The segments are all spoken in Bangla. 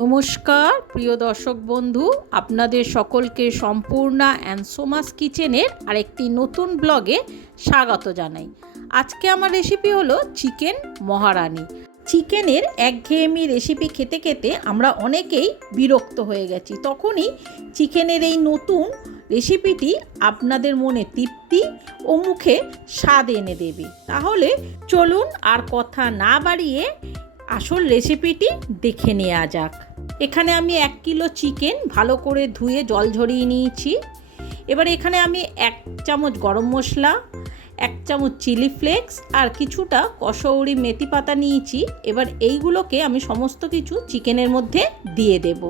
নমস্কার প্রিয় দর্শক বন্ধু, আপনাদের সকলকে সম্পূর্ণা অ্যান্ড সোমাস কিচেনের আরেকটি নতুন ব্লগে স্বাগত জানাই। আজকে আমার রেসিপি হলো চিকেন মহারানি। চিকেনের একঘেয়েমি রেসিপি খেতে খেতে আমরা অনেকেই বিরক্ত হয়ে গেছি। তখনই চিকেনের এই নতুন রেসিপিটি আপনাদের মনে তৃপ্তি ও মুখে স্বাদ এনে দেবে। তাহলে চলুন আর কথা না বাড়িয়ে আসল রেসিপিটি দেখে নেওয়া যাক। এখানে আমি 1 কিলো চিকেন ভালো করে ধুয়ে জল ঝরিয়ে নিয়েছি। এবার এখানে আমি 1 চামচ গরম মশলা, 1 চামচ চিলি ফ্লেক্স আর কিছুটা কসৌরি মেথি পাতা নিয়েছি। এবার এইগুলোকে আমি সমস্ত কিছু চিকেনের মধ্যে দিয়ে দেব।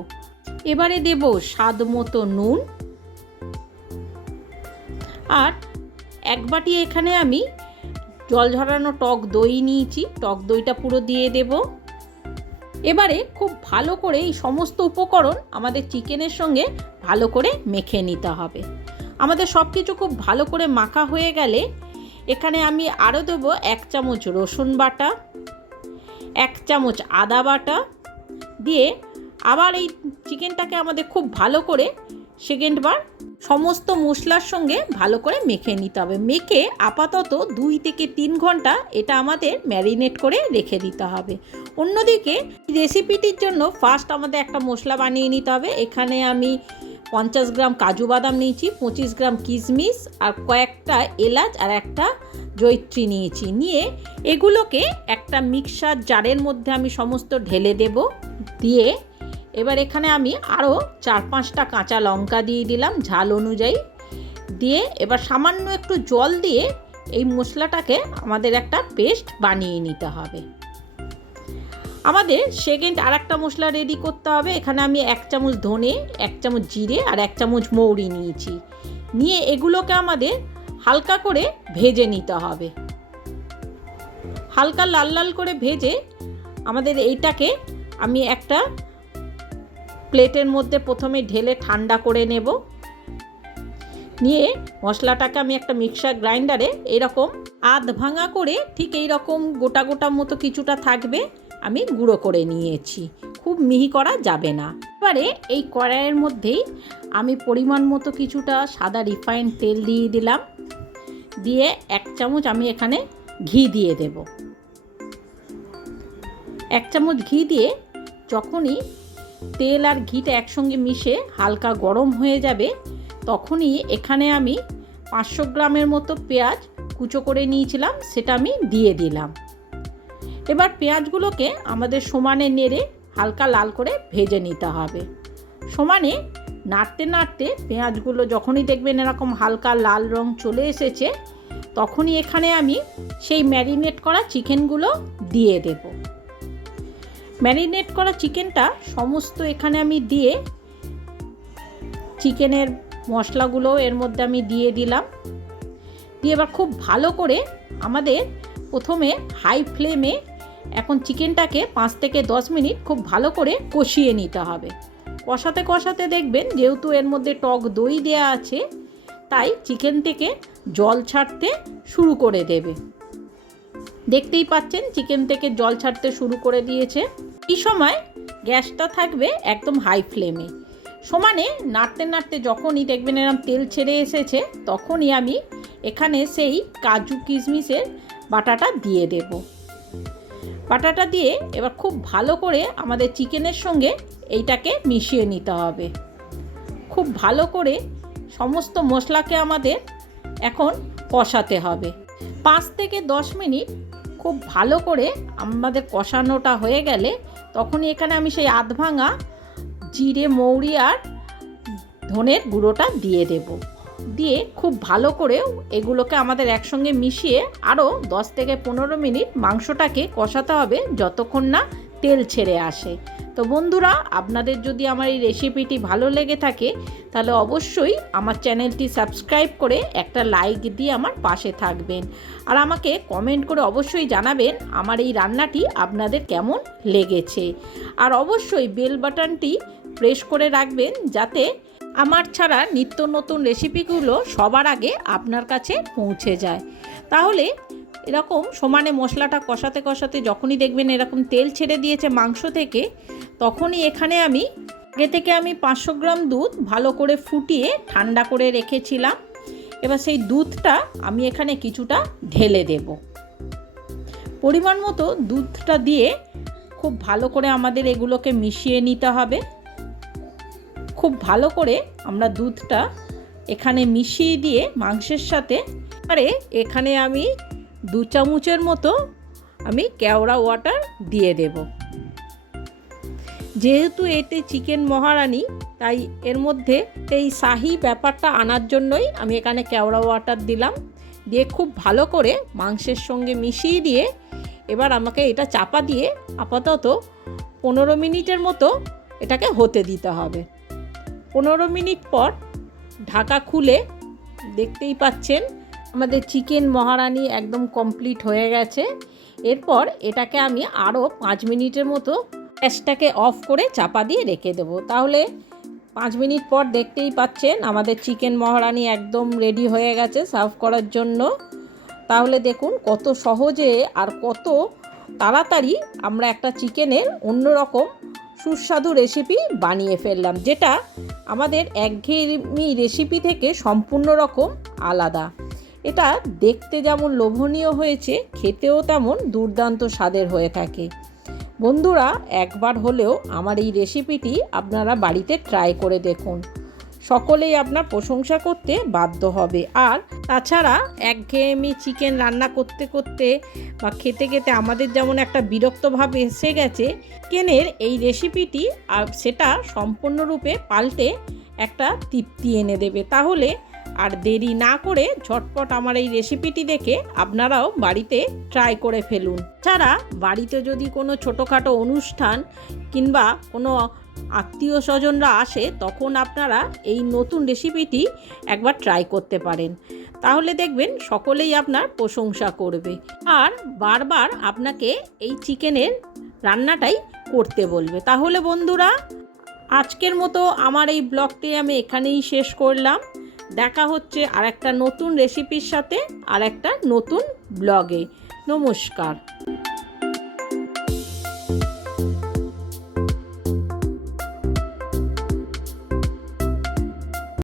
এবারে দেব স্বাদ মতো নুন আর 1 বাটি এখানে আমি জল ঝরানো টক দই নিয়েছি। টক দইটা পুরো দিয়ে দেব। এবারে খুব ভালো করে এই সমস্ত উপকরণ আমাদের চিকেনের সঙ্গে ভালো করে মেখে নিতে হবে। আমাদের সব কিছু খুব ভালো করে মাখা হয়ে গেলে এখানে আমি আরও দেবো 1 চামচ রসুন বাটা, 1 চামচ আদা বাটা দিয়ে আবার এই চিকেনটাকে আমাদের খুব ভালো করে সেকেন্ডবার সমস্ত মশলার সঙ্গে ভালো করে মেখে নিতে হবে। মেখে আপাতত 2 থেকে 3 ঘন্টা এটা আমাদের ম্যারিনেট করে রেখে দিতে হবে। অন্যদিকে রেসিপিটির জন্য ফার্স্ট আমাদের একটা মশলা বানিয়ে নিতে হবে। এখানে আমি 50 গ্রাম কাজু বাদাম নিয়েছি, 25 গ্রাম কিশমিশ আর কয়েকটা এলাচ আর একটা জয়িত্রী নিয়েছি। নিয়ে এগুলোকে একটা মিক্সার জারের মধ্যে আমি সমস্ত ঢেলে দেব। দিয়ে এবার এখানে আমি আরও 4-5টা কাঁচা লঙ্কা দিয়ে দিলাম ঝাল অনুযায়ী। দিয়ে এবার সামান্য একটু জল দিয়ে এই মশলাটাকে আমাদের একটা পেস্ট বানিয়ে নিতে হবে। আমাদের সেকেন্ড আর একটা মশলা রেডি করতে হবে। এখানে আমি 1 চামচ ধনে, 1 চামচ জিরে আর 1 চামচ মৌরি নিয়েছি। নিয়ে এগুলোকে আমাদের হালকা করে ভেজে নিতে হবে। হালকা লাল লাল করে ভেজে আমাদের এইটাকে আমি একটা প্লেটের মধ্যে প্রথমে ঢেলে ঠান্ডা করে নেব। নিয়ে মশলাটাকে আমি একটা মিক্সার গ্রাইন্ডারে এরকম আধ ভাঙা করে ঠিক এই রকম গোটা গোটা মতো কিছুটা থাকবে আমি গুঁড়ো করে নিয়েছি। খুব মিহি করা যাবে না। এবারে এই কড়াইয়ের মধ্যেই আমি পরিমাণ মতো কিছুটা সাদা রিফাইন্ড তেল দিয়ে দিলাম। দিয়ে 1 চামচ আমি এখানে ঘি দিয়ে দেব। 1 চামচ ঘি দিয়ে যখনই তেল আর ঘিটা একসঙ্গে মিশে হালকা গরম হয়ে যাবে তখনই এখানে আমি 500 গ্রামের মতো পেঁয়াজ কুচো করে নিয়েছিলাম, সেটা আমি দিয়ে দিলাম। এবার পেঁয়াজগুলোকে আমাদের সমানে নেড়ে হালকা লাল করে ভেজে নিতে হবে। সমানে নাড়তে নাড়তে পেঁয়াজগুলো যখনই দেখবেন এরকম হালকা লাল রং চলে এসেছে তখনই এখানে আমি সেই ম্যারিনেট করা চিকেনগুলো দিয়ে দেব। ম্যারিনেট করা চিকেনটা সমস্ত এখানে আমি দিয়ে চিকেনের মশলাগুলো এর মধ্যে আমি দিয়ে দিলাম। দিয়ে এবার খুব ভালো করে আমাদের প্রথমে হাই ফ্লেমে এখন চিকেনটাকে 5 থেকে 10 মিনিট খুব ভালো করে কষিয়ে নিতে হবে। কষাতে কষাতে দেখবেন যেহেতু এর মধ্যে টক দই দেওয়া আছে তাই চিকেন থেকে জল ছাড়তে শুরু করে দেবে। দেখতেই পাচ্ছেন চিকেন থেকে জল ছাড়তে শুরু করে দিয়েছে। এই সময় গ্যাসটা থাকবে একদম হাই ফ্লেমে। সমানে নাড়তে নাড়তে যখনই দেখবেন এরকম তেল ছেড়ে এসেছে তখনই আমি এখানে সেই কাজু কিশমিশের বাটাটা দিয়ে দেব। বাটাটা দিয়ে এবার খুব ভালো করে আমাদের চিকেনের সঙ্গে এইটাকে মিশিয়ে নিতে হবে। খুব ভালো করে সমস্ত মশলাকে আমাদের এখন কষাতে হবে। 5 থেকে 10 মিনিট খুব ভালো করে আমাদের কষানোটা হয়ে গেলে তখনই এখানে আমি সেই আধ ভাঙা জিরে মৌরি আর ধনের গুঁড়োটা দিয়ে দেব। দিয়ে খুব ভালো করে এগুলোকে আমাদের একসঙ্গে মিশিয়ে আরও 10 থেকে 15 মিনিট মাংসটাকে কষাতে হবে যতক্ষণ না তেল ছেড়ে আসে। তো বন্ধুরা, আপনাদের যদি আমার এই রেসিপিটি ভালো লেগে থাকে তাহলে অবশ্যই আমার চ্যানেলটি সাবস্ক্রাইব করে একটা লাইক দিয়ে আমার পাশে থাকবেন। আর আমাকে কমেন্ট করে অবশ্যই জানাবেন আমার এই রান্নাটি আপনাদের কেমন লেগেছে। আর অবশ্যই বেল বাটনটি প্রেস করে রাখবেন যাতে আমার ছাড়া নিত্য নতুন রেসিপিগুলো সবার আগে আপনার কাছে পৌঁছে যায়। তাহলে এরকম সমানে মশলাটা কষাতে কষাতে যখনই দেখবেন এরকম তেল ছেড়ে দিয়েছে মাংস থেকে, তখনই এখানে আমি আগে থেকে 500 গ্রাম দুধ ভালো করে ফুটিয়ে ঠান্ডা করে রেখেছিলাম। এবার সেই দুধটা আমি এখানে কিছুটা ঢেলে দেব। পরিমাণ মতো দুধটা দিয়ে খুব ভালো করে আমাদের এগুলোকে মিশিয়ে নিতে হবে। খুব ভালো করে আমরা দুধটা এখানে মিশিয়ে দিয়ে মাংসের সাথে, আরে এখানে আমি 2 চামচের মতো আমি কেওড়া ওয়াটার দিয়ে দেব। যেহেতু এতে চিকেন মহারানি, তাই এর মধ্যে এই শাহি ব্যাপারটা আনার জন্যই আমি এখানে কেওড়া ওয়াটার দিলাম। দিয়ে খুব ভালো করে মাংসের সঙ্গে মিশিয়ে দিয়ে এবার আমাকে এটা চাপা দিয়ে আপাতত 15 মিনিটের মতো এটাকে হতে দিতে হবে। 15 মিনিট পর ঢাকা খুলে দেখতেই পাচ্ছেন আমাদের চিকেন মহারানি একদম কমপ্লিট হয়ে গেছে। এরপর এটাকে আমি আরও 5 মিনিটের মতো গ্যাসটাকে অফ করে চাপা দিয়ে রেখে দেবো। তাহলে 5 মিনিট পর দেখতেই পাচ্ছেন আমাদের চিকেন মহারানি একদম রেডি হয়ে গেছে সার্ভ করার জন্য। তাহলে দেখুন কত সহজে আর কত তাড়াতাড়ি আমরা একটা চিকেনের অন্যরকম সুস্বাদু রেসিপি বানিয়ে ফেললাম, যেটা আমাদের একঘেয়েমি রেসিপি থেকে সম্পূর্ণ রকম আলাদা। এটা দেখতে যেমন লোভনীয় হয়েছে, খেতেও তেমন দুর্দান্ত স্বাদের হয়ে থাকে। বন্ধুরা, একবার হলেও আমার এই রেসিপিটি আপনারা বাড়িতে ট্রাই করে দেখুন, সকলেই আপনার প্রশংসা করতে বাধ্য হবে। আর তাছাড়া একঘেয়েমি চিকেন রান্না করতে করতে বা খেতে খেতে আমাদের যেমন একটা বিরক্ত ভাব এসে গেছে, চিকেনের এই রেসিপিটি সেটা সম্পূর্ণরূপে পাল্টে একটা তৃপ্তি এনে দেবে। তাহলে আর দেরি না করে ঝটপট আমার এই রেসিপিটি দেখে আপনারাও বাড়িতে ট্রাই করে ফেলুন। ছাড়া বাড়িতে যদি কোনো ছোটোখাটো অনুষ্ঠান কিংবা কোনো আত্মীয় স্বজনরা আসে, তখন আপনারা এই নতুন রেসিপিটি একবার ট্রাই করতে পারেন। তাহলে দেখবেন সকলেই আপনার প্রশংসা করবে আর বারবার আপনাকে এই চিকেনের রান্নাটাই করতে বলবে। তাহলে বন্ধুরা, আজকের মতো আমার এই ব্লগটি আমি এখানেই শেষ করলাম। দেখা হচ্ছে আর একটা নতুন রেসিপির সাথে আর একটা নতুন ব্লগে। নমস্কার।